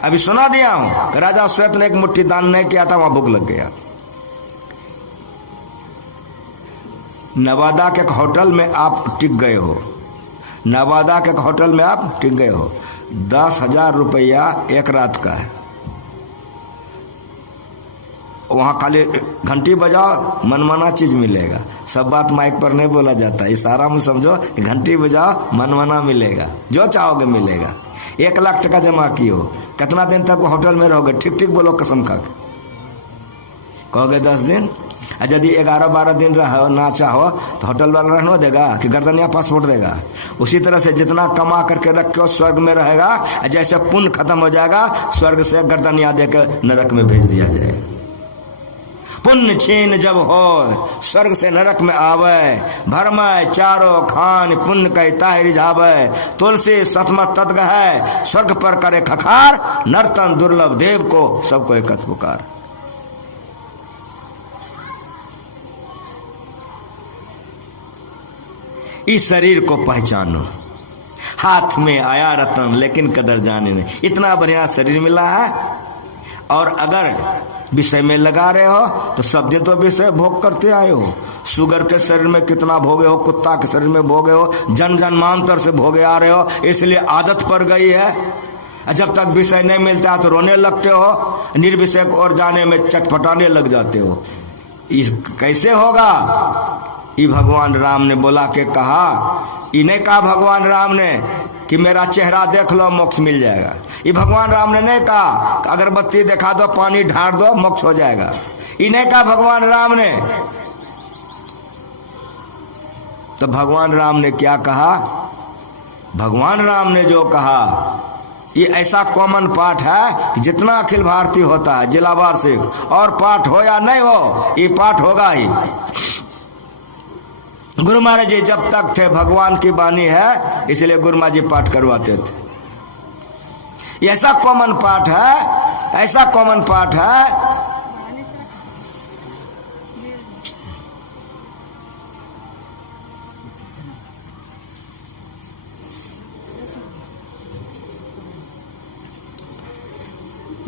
अभी सुना दिया हूं कि राजा श्वेत ने एक मुट्ठी दान नहीं किया था, वहां भूख लग गया। नवादा के एक होटल में आप टिक गए हो, नवादा के एक होटल में आप टिक गए हो, 10,000 रुपया एक रात का है। वहाँ खाली घंटी बजाओ, मनमाना चीज मिलेगा। सब बात माइक पर नहीं बोला जाता, इशारा में समझो, घंटी बजाओ मनमाना मिलेगा, जो चाहोगे मिलेगा। 1 लाख टका जमा किए हो, कितना दिन तक होटल में रहोगे? ठीक ठीक बोलो कसम खा के। कहोगे 10 दिन, यदि 11-12 दिन रहो ना चाहो तो होटल वाला रहने देगा कि गर्दनिया पासपोर्ट देगा? उसी तरह से जितना कमा करके रखो स्वर्ग में रहेगा, जैसे पुण्य खत्म हो जाएगा स्वर्ग से गर्दनिया देकर नरक में भेज दिया जाए। पुण्य छीन जब हो स्वर्ग से नरक में आवे, भरमय चारों खान पुण्य कई ताहि रिझावे, तुलसी सतमत तद गहे स्वर्ग पर करे खखार, नर्तन दुर्लभ देव को सबको एकत पुकार। इस शरीर को पहचानो, हाथ में आया रतन लेकिन कदर जाने नहीं। इतना बढ़िया शरीर मिला है, और अगर विषय में लगा रहे हो तो सब दिन तो विषय भोग करते आए हो। शुगर के शरीर में कितना भोगे हो, कुत्ता के शरीर में भोगे हो, जन्म जन्मांतर से भोगे आ रहे हो, इसलिए आदत पड़ गई है। जब तक विषय नहीं मिलता तो रोने लगते हो, निर्विषय को और जाने में चटपटाने लग जाते हो। इस कैसे होगा? ये भगवान राम ने बोला के कहा, इन्हें कहा भगवान राम ने कि मेरा चेहरा देख लो मोक्ष मिल जाएगा। ये भगवान राम ने नहीं कहा अगरबत्ती दिखा दो, पानी ढार दो, मोक्ष हो जाएगा। इन्हें कहा भगवान राम ने। तो भगवान राम ने क्या कहा? भगवान राम ने जो कहा, ये ऐसा कॉमन पाठ है कि जितना अखिल भारतीय होता है जिला वार्षिक, और पाठ हो या नहीं हो, ये पाठ होगा ही। गुरु महाराज जी जब तक थे, भगवान की वाणी है इसलिए गुरु महाराज जी पाठ करवाते थे। ऐसा कॉमन पाठ है, ऐसा कॉमन पाठ है।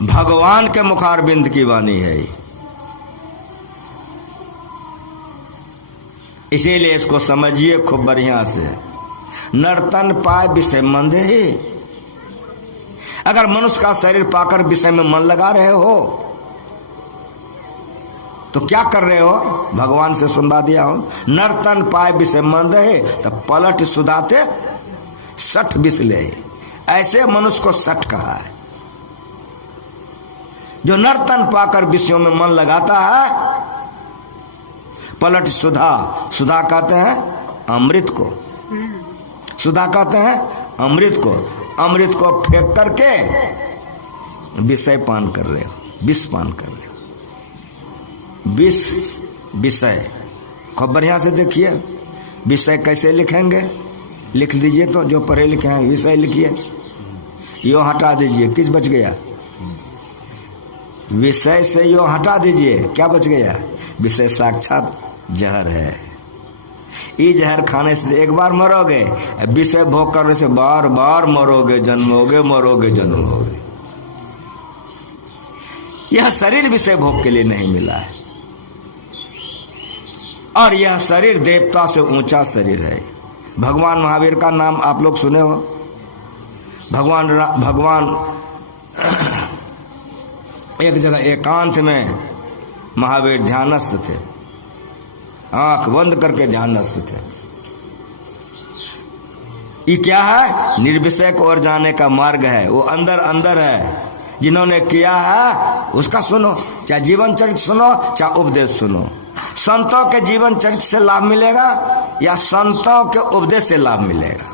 भगवान के मुखारबिंद की वाणी है, इसीलिए इसको समझिए खूब बढ़िया से। नर्तन पाए विषय मंद ही। अगर मनुष्य का शरीर पाकर विषय में मन लगा रहे हो तो क्या कर रहे हो? भगवान से सुनवा दिया हो, नर्तन पाए विषय मंद है तो पलट सुधाते 60 बिसले। ऐसे मनुष्य को 60 कहा है। जो नर्तन पाकर विषयों में मन लगाता है, पलट सुधा, सुधा कहते हैं अमृत को, सुधा कहते हैं अमृत को, अमृत को फेंक करके विषय पान कर रहे हो, विष पान कर रहे हो। विष विषय खूब बढ़िया से देखिए। विषय कैसे लिखेंगे? लिख दीजिए तो, जो पढ़े लिखे हैं विषय लिखिए, यो हटा दीजिए, किस बच गया? विषय से यो हटा दीजिए, क्या बच गया? विषय साक्षात जहर है। ये जहर खाने से एक बार मरोगे, विषय भोग करने से बार बार मरोगे, जन्मोगे, मरोगे, जन्मोगे। यह शरीर विषय भोग के लिए नहीं मिला है, और यह शरीर देवता से ऊंचा शरीर है। भगवान महावीर का नाम आप लोग सुने हो। भगवान एक जगह एकांत में महावीर ध्यानस्थ थे, आंख बंद करके ध्यानस्थ थे। ये क्या है? निर्विषय को ओर जाने का मार्ग है, वो अंदर अंदर है। जिन्होंने किया है उसका सुनो, चाहे जीवन चरित्र सुनो, चाहे उपदेश सुनो। संतों के जीवन चरित्र से लाभ मिलेगा या संतों के उपदेश से लाभ मिलेगा?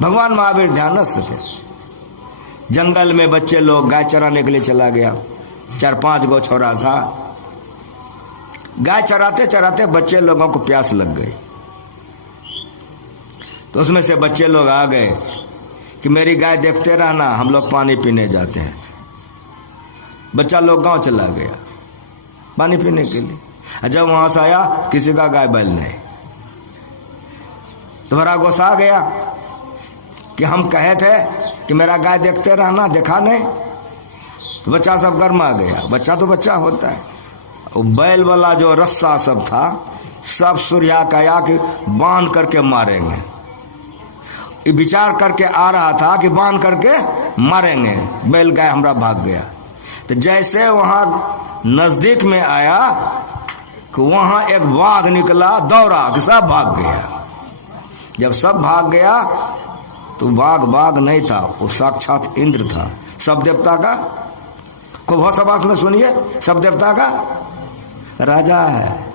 भगवान महावीर ध्यानस्थ थे। जंगल में बच्चे लोग गाय चराने के लिए चला गया, 4-5 गो छोरा था। गाय चराते चराते बच्चे लोगों को प्यास लग गई, तो उसमें से बच्चे लोग आ गए कि मेरी गाय देखते रहना, हम लोग पानी पीने जाते हैं। बच्चा लोग गांव चला गया पानी पीने के लिए। जब वहां से आया किसी का गाय बैल नहीं, तो बड़ा गुस्सा आ गया कि हम कहे थे कि मेरा गाय देखते रहना, देखा नहीं। तो बच्चा सब गर्मा गया, बच्चा तो बच्चा होता है। वो बैल वाला जो रस्सा सब था सब सूर्या कहा कि बांध करके मारेंगे। विचार करके आ रहा था कि बांध करके मारेंगे, बैल गाय हमरा भाग गया। तो जैसे वहां नजदीक में आया कि वहां एक बाघ निकला, दौड़ा कि सब भाग गया। जब सब भाग गया तो बाघ नहीं था, वो साक्षात इंद्र था, सब देवता का। खूब होशबाश में सुनिए, सब देवता का राजा है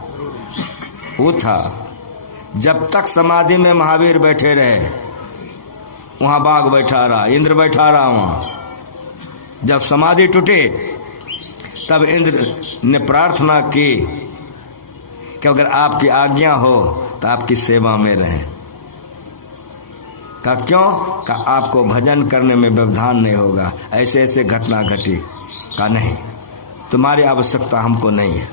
वो था। जब तक समाधि में महावीर बैठे रहे वहां बाघ बैठा रहा, इंद्र बैठा रहा वहां। जब समाधि टूटे तब इंद्र ने प्रार्थना की कि अगर आपकी आज्ञा हो तो आपकी सेवा में रहें। का क्यों? का आपको भजन करने में व्यवधान नहीं होगा, ऐसे ऐसे घटना घटी। का नहीं, तुम्हारी आवश्यकता हमको नहीं है।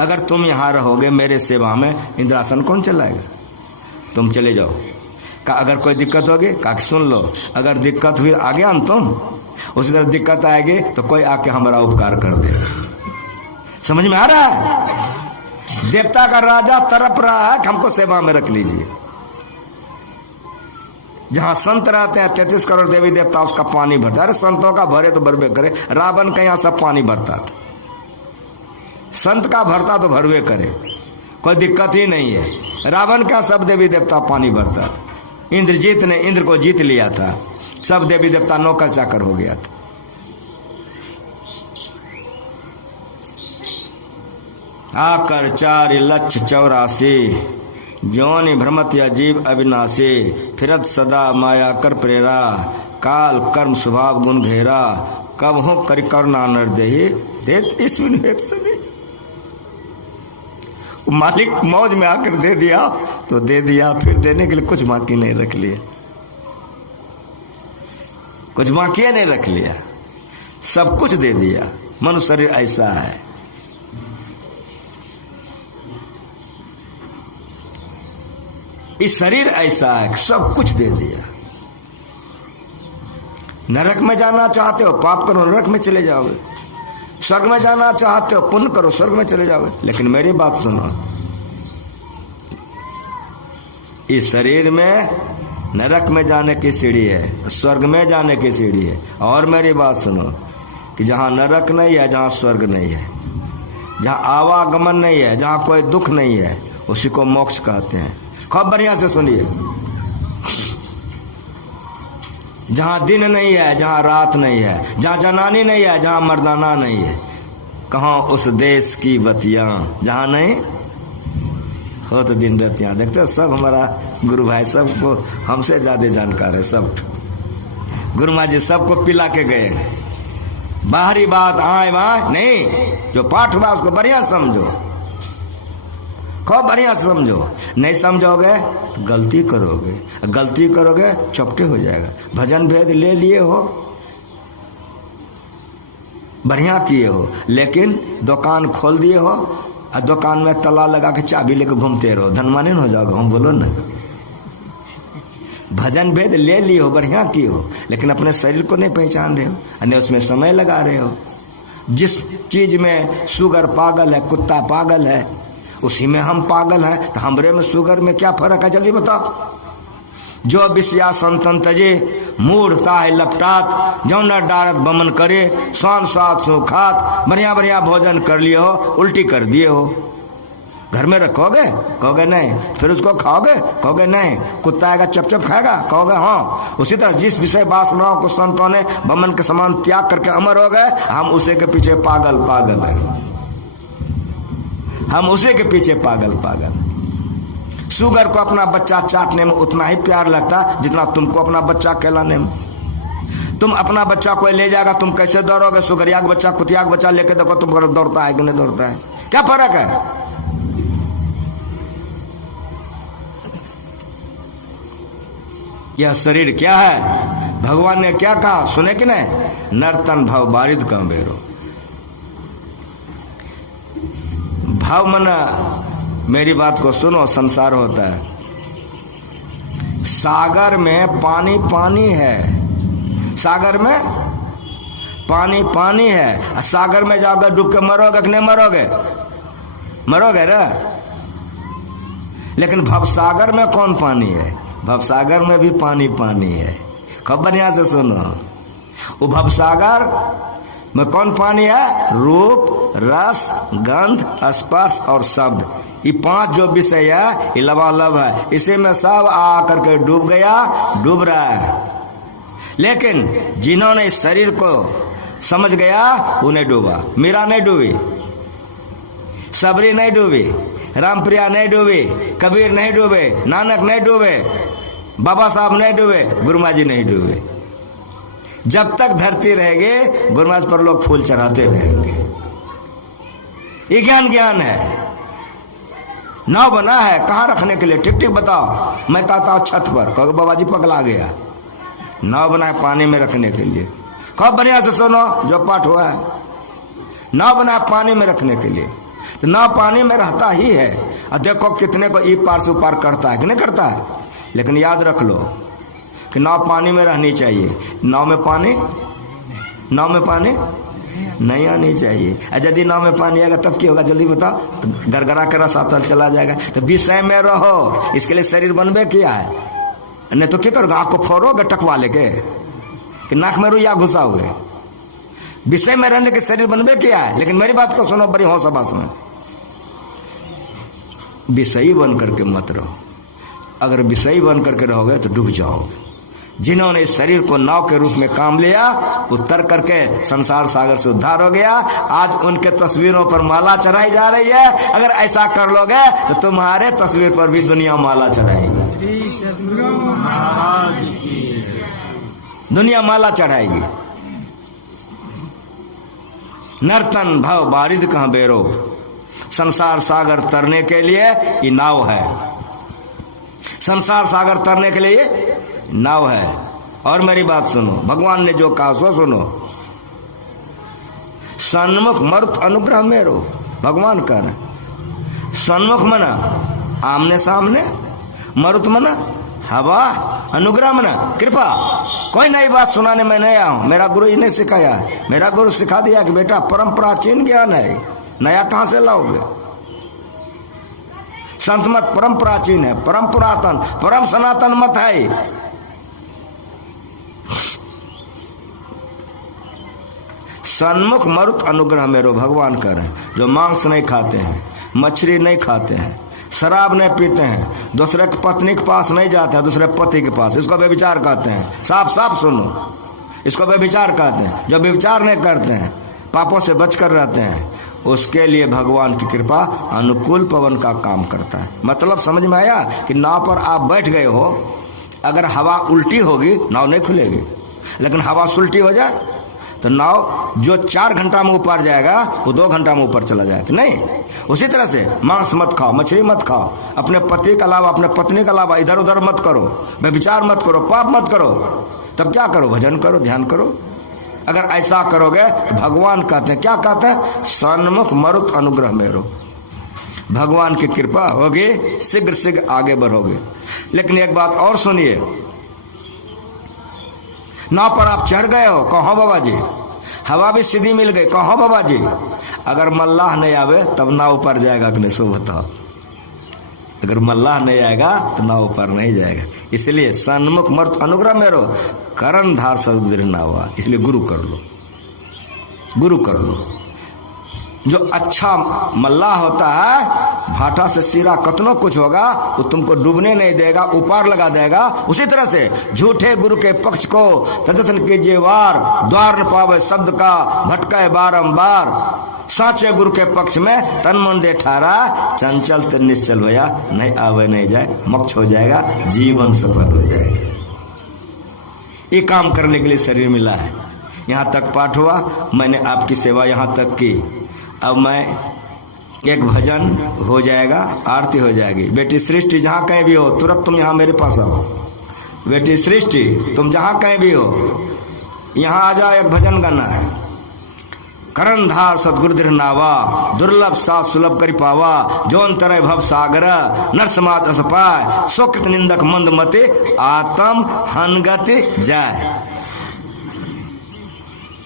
अगर तुम यहाँ रहोगे मेरे सेवा में, इंद्रासन कौन चलाएगा? तुम चले जाओ। का अगर कोई दिक्कत होगी, का सुन लो, अगर दिक्कत हुई आगे हम तुम, उसी तरह दिक्कत आएगी तो कोई आके हमारा उपकार कर देगा। समझ में आ रहा है? देवता का राजा तरप रहा है कि हमको सेवा में रख लीजिए। जहां संत रहते हैं 33 करोड़ देवी देवता उसका पानी भरता। अरे संतों का भरे तो भरवे करे, रावण का यहाँ सब पानी भरता था, संत का भरता तो भरवे करे, कोई दिक्कत ही नहीं है। रावण का सब देवी देवता पानी भरता था। इंद्रजीत ने इंद्र को जीत लिया था, सब देवी देवता नौकर चाकर हो गया था। आकर 4,84,00,000 ज्योनि भ्रमत या जीव अविनाशी, फिरत सदा माया कर प्रेरा, काल कर्म स्वभाव गुण घेरा, कब हो करि करना नरदेही देत इसमें एक सदी। मालिक मौज में आकर दे दिया तो दे दिया, फिर देने के लिए कुछ बाकी नहीं रख लिया, कुछ बाकी नहीं रख लिया, सब कुछ दे दिया। मनुष्य शरीर ऐसा है। इस शरीर ऐसा है, सब कुछ दे दिया। नरक में जाना चाहते हो पाप करो, नरक में चले जाओगे। स्वर्ग में जाना चाहते हो पुण्य करो, स्वर्ग में चले जाओगे। लेकिन मेरी बात सुनो, इस शरीर में नरक में जाने की सीढ़ी है, स्वर्ग में जाने की सीढ़ी है। और मेरी बात सुनो कि जहां नरक नहीं है, जहां स्वर्ग नहीं है, जहां आवागमन नहीं है, जहां कोई दुख नहीं है, उसी को मोक्ष कहते हैं। खूब बढ़िया से सुनिए, जहां दिन नहीं है, जहां रात नहीं है, जहां जनानी नहीं है, जहां मर्दाना नहीं है, कहाँ उस देश की बतियां जहां नहीं हो तो दिन रातियां। देखते हो सब हमारा गुरु भाई सबको हमसे ज्यादा जानकार है। सब गुरु माँ जी सबको पिला के गए हैं। बाहरी बात आए वहां नहीं, जो पाठ हुआ उसको बढ़िया समझो, खूब बढ़िया से समझो। नहीं समझोगे तो गलती करोगे, गलती करोगे चपटे हो जाएगा। भजन भेद ले लिए हो, बढ़िया किए हो, लेकिन दुकान खोल दिए हो और दुकान में ताला लगा के चाबी लेके घूमते रहो, धनवान हो जाओगे। हम बोलो ना, भजन भेद ले लिए हो, बढ़िया किए हो, लेकिन अपने शरीर को नहीं पहचान रहे हो, अन्य उसमें समय लगा रहे हो। जिस चीज में शुगर पागल है, कुत्ता पागल है, उसी में हम पागल हैं। तो हमरे में शुगर में क्या फर्क है जल्दी बताओ। जो विषया संतन तजे मूढ़ता है लपटात, जो न डारत बमन करे स्वान स्वाद सो खात। बढ़िया बढ़िया भोजन कर लिए हो, उल्टी कर दिए हो। घर में रखोगे कहोगे नहीं, फिर उसको खाओगे कहोगे नहीं, कुत्ता आएगा चप चप खाएगा कहोगे हाँ। उसी तरह जिस विषय वासनाओं को संतों ने बमन के समान त्याग करके अमर हो गए, हम उसी के पीछे पागल पागल हैं, हम उसी के पीछे पागल पागल। सुगर को अपना बच्चा चाटने में उतना ही प्यार लगता जितना तुमको अपना बच्चा कहलाने में। तुम अपना बच्चा कोई ले जाएगा, तुम कैसे दौड़ोगे? सुगरिया का बच्चा, कुतिया का बच्चा लेके देखो तुम दौड़ता है कि नहीं दौड़ता है? क्या फर्क है? यह शरीर क्या है? भगवान ने क्या कहा सुने कि नहीं? नर्तन भाव बारिद कम बेरो। भाव मना, मेरी बात को सुनो। संसार होता है, सागर में पानी पानी है, सागर में पानी पानी है। सागर में जाओगे डूब के मरोगे कि नहीं मरोगे? मरोगे ना। लेकिन भवसागर में कौन पानी है? भवसागर में भी पानी पानी है। खूब बढ़िया से सुनो। वो भवसागर में कौन पानी है? रूप, रस, गंध, स्पर्श और शब्द। ये 5 जो विषय है ये लबालब है। इसी में सब आ करके डूब गया, डूब रहा है। लेकिन जिन्होंने इस शरीर को समझ गया उन्हें डूबा। मीरा नहीं डूबी, सबरी नहीं डूबी, रामप्रिया नहीं डूबी, कबीर नहीं डूबे, नानक नहीं डूबे, बाबा साहब नहीं डूबे, गुरुमा जी नहीं डूबे। जब तक धरती रहेगी गुरुमाज पर लोग फूल चढ़ाते रहेंगे। ये ज्ञान है। नाव बना है कहाँ रखने के लिए? ठीक ठीक बताओ। मैं कहता हूँ छत पर, कहोगे बाबा जी पगला गया। नाव बना है पानी में रखने के लिए। खूब बढ़िया से सुनो जो पाठ हुआ है। नाव बना है पानी में रखने के लिए, तो नाव पानी में रहता ही है। और देखो कितने को ई पार से उपार करता है कि नहीं करता है। लेकिन याद रख लो कि नाव पानी में रहनी चाहिए। नाव में पानी नहीं आनी चाहिए। और यदि नाव में पानी आएगा तब क्या होगा जल्दी बताओ? तो गरगरा के रसातल चला जाएगा। तो विषय में रहो, इसके लिए शरीर बनबे किया है। नहीं तो क्या करोगे? आँख को फोड़ोगे टकवा लेके कि नाक में रुइया घुसाओगे? विषय में रहने के शरीर बनबे किया है। लेकिन मेरी बात को सुनो बड़ी होश आवाज में। विषयी बन करके मत रहो। अगर विषयी बन करके रहोगे तो डूब जाओगे। जिन्होंने इस शरीर को नाव के रूप में काम लिया, उतर करके संसार सागर से उद्धार हो गया। आज उनके तस्वीरों पर माला चढ़ाई जा रही है। अगर ऐसा कर लोगे तो तुम्हारे तस्वीर पर भी दुनिया माला चढ़ाएगी। दुनिया माला चढ़ाएगी। नर्तन भव बारिद कहाँ बेरो। संसार सागर तरने के लिए ये नाव है। संसार सागर तरने के लिए नाव है। और मेरी बात सुनो, भगवान ने जो कहा सो सुनो। सन्मुख मरुत अनुग्रह मेरो। भगवान कह रहे सन्मुख मना आमने सामने, मरुत मना हवा, अनुग्रह मना कृपा। कोई नई बात सुनाने में नहीं आया हूं। मेरा गुरु जी ने सिखाया है। मेरा गुरु सिखा दिया कि बेटा परम प्राचीन ज्ञान है, नया कहां से लाओगे? संत मत परम प्राचीन है, परम पुरातन, परम सनातन मत है। सन्मुख मरुत अनुग्रह मेरो। भगवान कह रहे हैं जो मांस नहीं खाते हैं, मछली नहीं खाते हैं, शराब नहीं पीते हैं, दूसरे की पत्नी के पास नहीं जाते हैं, दूसरे पति के पास, इसको व्यभिचार कहते हैं। साफ साफ सुनो, इसको व्यभिचार कहते हैं। जो व्यभिचार नहीं करते हैं, पापों से बचकर रहते हैं, उसके लिए भगवान की कृपा अनुकूल पवन का काम करता है। मतलब समझ में आया कि नाव पर आप बैठ गए हो, अगर हवा उल्टी होगी नाव नहीं खुलेगी। लेकिन हवा सुलटी हो जाए तो नाव जो 4 घंटा में ऊपर जाएगा वो 2 घंटा में ऊपर चला जाएगा। नहीं, उसी तरह से मांस मत खाओ, मछली मत खाओ, अपने पति के अलावा, अपने पत्नी के अलावा इधर उधर मत करो, व्यभिचार मत करो, पाप मत करो। तब क्या करो? भजन करो, ध्यान करो। अगर ऐसा करोगे तो भगवान कहते हैं, क्या कहते हैं? सन्मुख मरुत अनुग्रह मेरो। भगवान की कृपा होगी, शीघ्र शीघ्र आगे बढ़ोगे। लेकिन एक बात और सुनिए, नाव पर आप चढ़ गए हो, कहो बाबा जी, हवा भी सीधी मिल गई, कहो बाबा जी। अगर मल्लाह नहीं आवे तब नाव ऊपर जाएगा कि नहीं? सो बताओ। अगर मल्लाह नहीं आएगा तो नाव ऊपर नहीं जाएगा। इसलिए सन्मुख मर्त अनुग्रह मेरो, करण धार सदबुद्धि ना हुआ। इसलिए गुरु कर लो, गुरु कर लो। जो अच्छा मल्लाह होता है, भाटा से सिरा कतनो कुछ होगा वो तुमको डूबने नहीं देगा, ऊपर लगा देगा। उसी तरह से झूठे गुरु के पक्ष को तजतन कीजिए वार, द्वार न पावे शब्द का भटकाए बारंबार। साचे गुरु के पक्ष में तन मन दे ठारा, चंचल ते निश्चल होया, नहीं आवे नहीं जाए, मोक्ष हो जाएगा, जीवन सफल हो जाएगा। ये काम करने के लिए शरीर मिला है। यहाँ तक पाठ हुआ, मैंने आपकी सेवा यहाँ तक की। अब मैं एक भजन हो जाएगा, आरती हो जाएगी। बेटी सृष्टि जहाँ कहीं भी हो, तुरंत तुम यहाँ मेरे पास आओ। बेटी सृष्टि तुम जहाँ कहीं भी हो, यहाँ आ जाओ, एक भजन गाना है। करण धार सतगुरु दृढ़ नावा, दुर्लभ सा सुलभ करि पावा, जोन तरय भव सागर, नर समाज अस पाय, सुकृत निंदक मंद मते, आत्म हनगति जाय।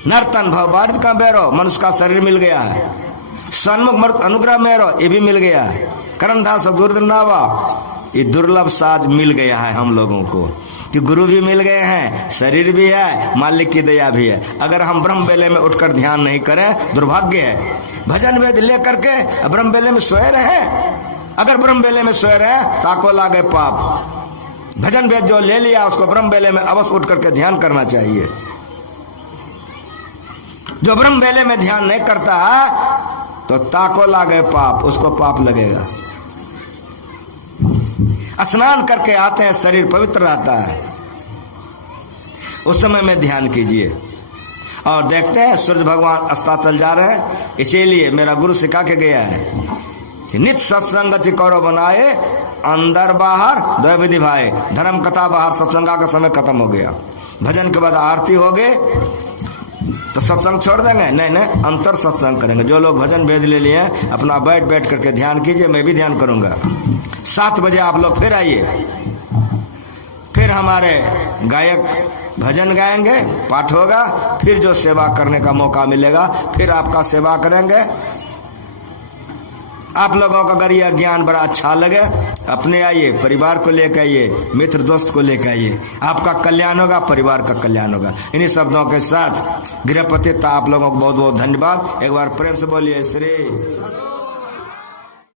नर्तन भव बारित का बैरो, मनुष्य का शरीर मिल गया है। सन्मुख मर्त अनुग्रह मेरो, ये भी मिल गया है। करण धार सतगुरु दृढ़ नावा, ये दुर्लभ साज मिल गया है हम लोगों को, कि गुरु भी मिल गए हैं, शरीर भी है, मालिक की दया भी है। अगर हम ब्रह्म बेले में उठकर ध्यान नहीं करें, दुर्भाग्य है। भजन वेद लेकर के ब्रह्म बेले में सोए रहे, अगर ब्रह्म बेले में सोए रहे ताको लागे पाप। भजन वेद जो ले लिया उसको ब्रह्म बेले में अवश्य उठ करके ध्यान करना चाहिए। जो ब्रह्म बेले में ध्यान नहीं करता तो ताको लागे पाप, उसको पाप लगेगा। स्नान करके आते हैं, शरीर पवित्र रहता है, उस समय में ध्यान कीजिए। और देखते हैं सूर्य भगवान अस्ताचल जा रहे हैं, इसीलिए मेरा गुरु सिखा के गया है कि नित्य सत्संगति करो बनाए, अंदर बाहर द्वय विधि भाई। धर्म कथा बाहर, सत्संगा का समय खत्म हो गया। भजन के बाद आरती हो गए तो सत्संग छोड़ देंगे? नहीं, अंतर सत्संग करेंगे। जो लोग भजन भेद ले लिए हैं, अपना बैठ करके ध्यान कीजिए, मैं भी ध्यान करूंगा। 7 बजे आप लोग फिर आइए, फिर हमारे गायक भजन गाएंगे, पाठ होगा, फिर जो सेवा करने का मौका मिलेगा फिर आपका सेवा करेंगे। आप लोगों का अगर यह ज्ञान बड़ा अच्छा लगे, अपने आइए, परिवार को लेकर आइए, मित्र दोस्त को लेकर आइए, आपका कल्याण होगा, परिवार का कल्याण होगा। इन्हीं शब्दों के साथ गृहपतिता आप लोगों को बहुत बहुत धन्यवाद। एक बार प्रेम से बोलिए श्री।